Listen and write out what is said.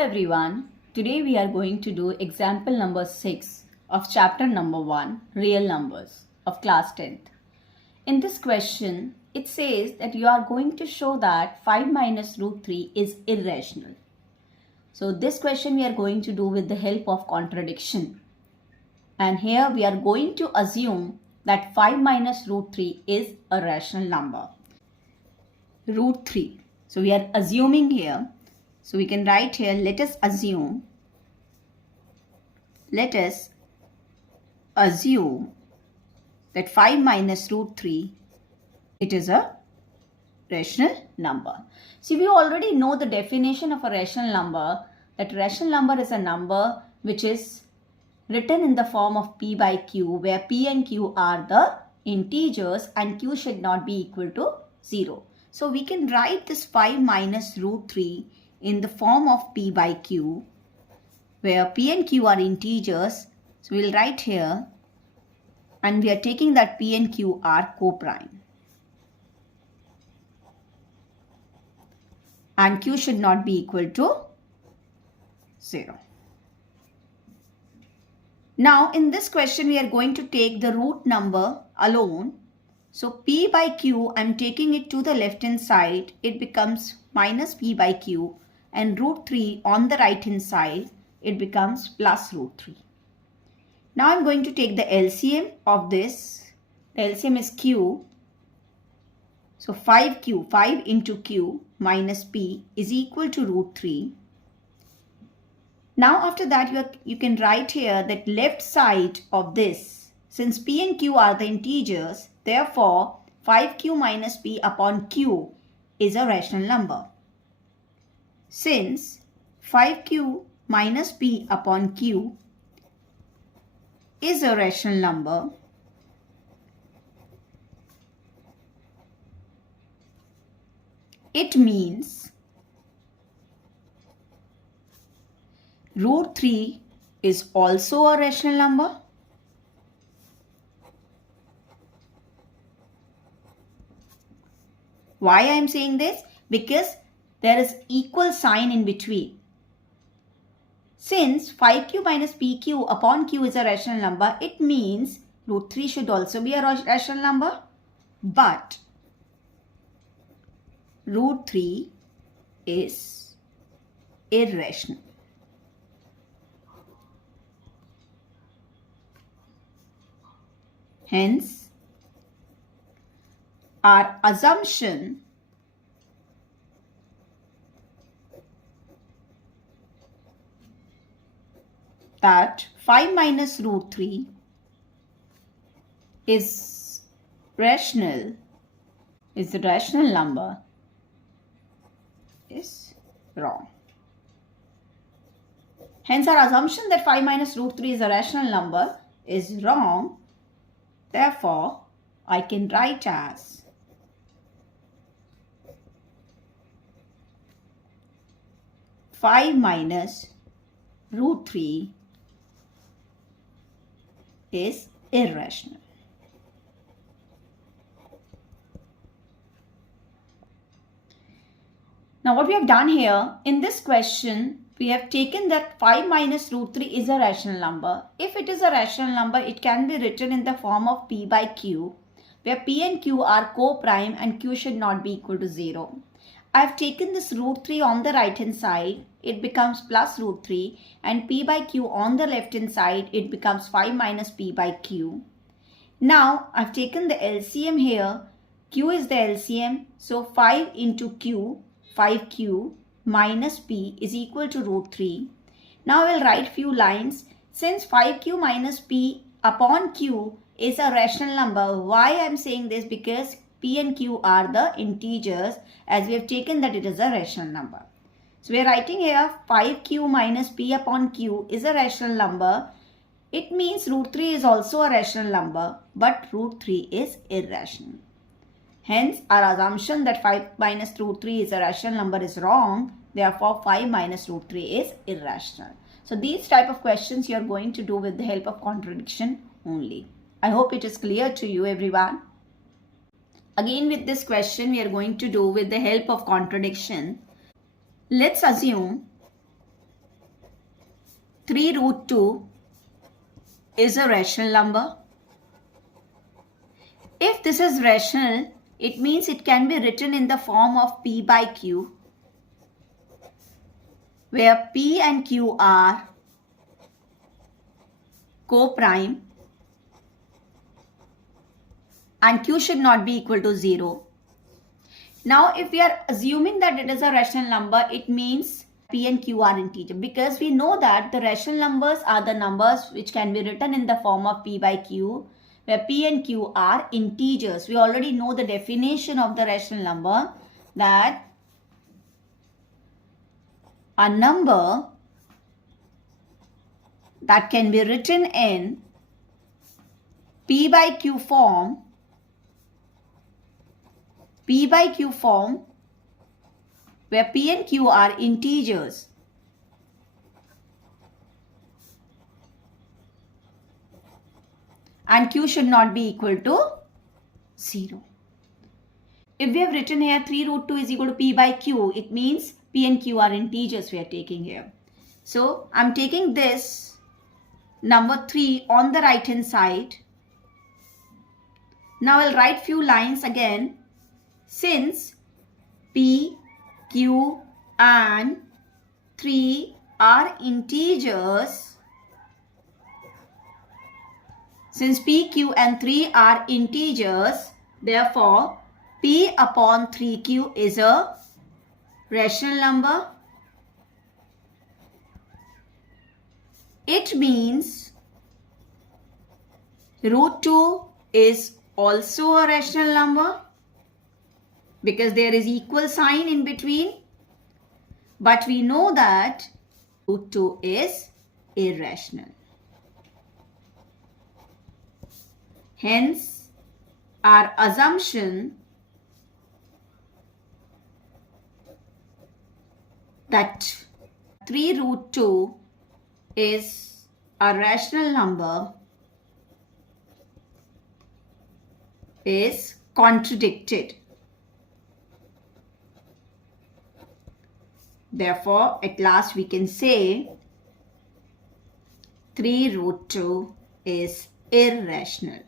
everyone, today we are going to do example number 6 of chapter number 1, Real Numbers of class 10th. In this question, it says that you are going to show that 5 minus root 3 is irrational. So this question we are going to do with the help of contradiction. And here we are going to assume that 5 minus root 3 is a rational number. Root 3. So we are assuming here. So we can write here, let us assume that 5 minus root 3, it is a rational number. See, we already know the definition of a rational number, that rational number is a number which is written in the form of p by q, where p and q are the integers and q should not be equal to 0. So we can write this 5 minus root 3 in the form of p by q, where p and q are integers. So we will write here, and we are taking that p and q are co-prime. And q should not be equal to 0. Now in this question we are going to take the root number alone. So p by q, I am taking it to the left hand side. It becomes minus p by q. And root 3 on the right hand side, it becomes plus root 3. Now I am going to take the LCM of this. The LCM is q. So 5q, 5 into q minus p is equal to root 3. Now after that you can write here that left side of this, since p and q are the integers, therefore 5q minus p upon q is a rational number. Since 5q minus p upon q is a rational number, it means root 3 is also a rational number. Why I am saying this? Because there is equal sign in between. Since 5q minus pq upon q is a rational number, it means root 3 should also be a rational number. But root 3 is irrational. Hence, our assumption that 5 minus root 3 is rational, is the rational number, is wrong. Hence our assumption that 5 minus root 3 is a rational number is wrong. Therefore, I can write as five minus root 3 is irrational. Now what we have done here, in this question, we have taken that 5 minus root 3 is a rational number. If it is a rational number, it can be written in the form of p by q, where p and q are co-prime and q should not be equal to 0. I have taken this root 3 on the right hand side, it becomes plus root 3, and p by q on the left hand side, it becomes 5 minus p by q. Now I have taken the LCM here, q is the LCM, so 5 into q, 5q minus p is equal to root 3. Now I will write few lines. Since 5q minus p upon q is a rational number, why I am saying this? Because p and q are the integers, as we have taken that it is a rational number. So we are writing here 5q minus p upon q is a rational number. It means root 3 is also a rational number, but root 3 is irrational. Hence our assumption that 5 minus root 3 is a rational number is wrong. Therefore 5 minus root 3 is irrational. So these type of questions you are going to do with the help of contradiction only. I hope it is clear to you everyone. Again with this question we are going to do with the help of contradiction. Let's assume 3 root 2 is a rational number? If this is rational, it means it can be written in the form of P by Q, where P and Q are co-prime and Q should not be equal to 0. Now, if we are assuming that it is a rational number, it means P and Q are integer, because we know that the rational numbers are the numbers which can be written in the form of P by Q, where P and Q are integers. We already know the definition of the rational number, that a number that can be written in P by Q form, where P and Q are integers, and Q should not be equal to 0. If we have written here 3 root 2 is equal to P by Q, it means P and Q are integers we are taking here. So, I am taking this number 3 on the right hand side. Now, I will write few lines again. Since P, Q and 3 are integers, therefore P upon 3Q is a rational number. It means root 2 is also a rational number, because there is equal sign in between, but we know that root 2 is irrational. Hence, our assumption that 3 root 2 is a rational number is contradicted. Therefore, at last we can say 3 root 2 is irrational.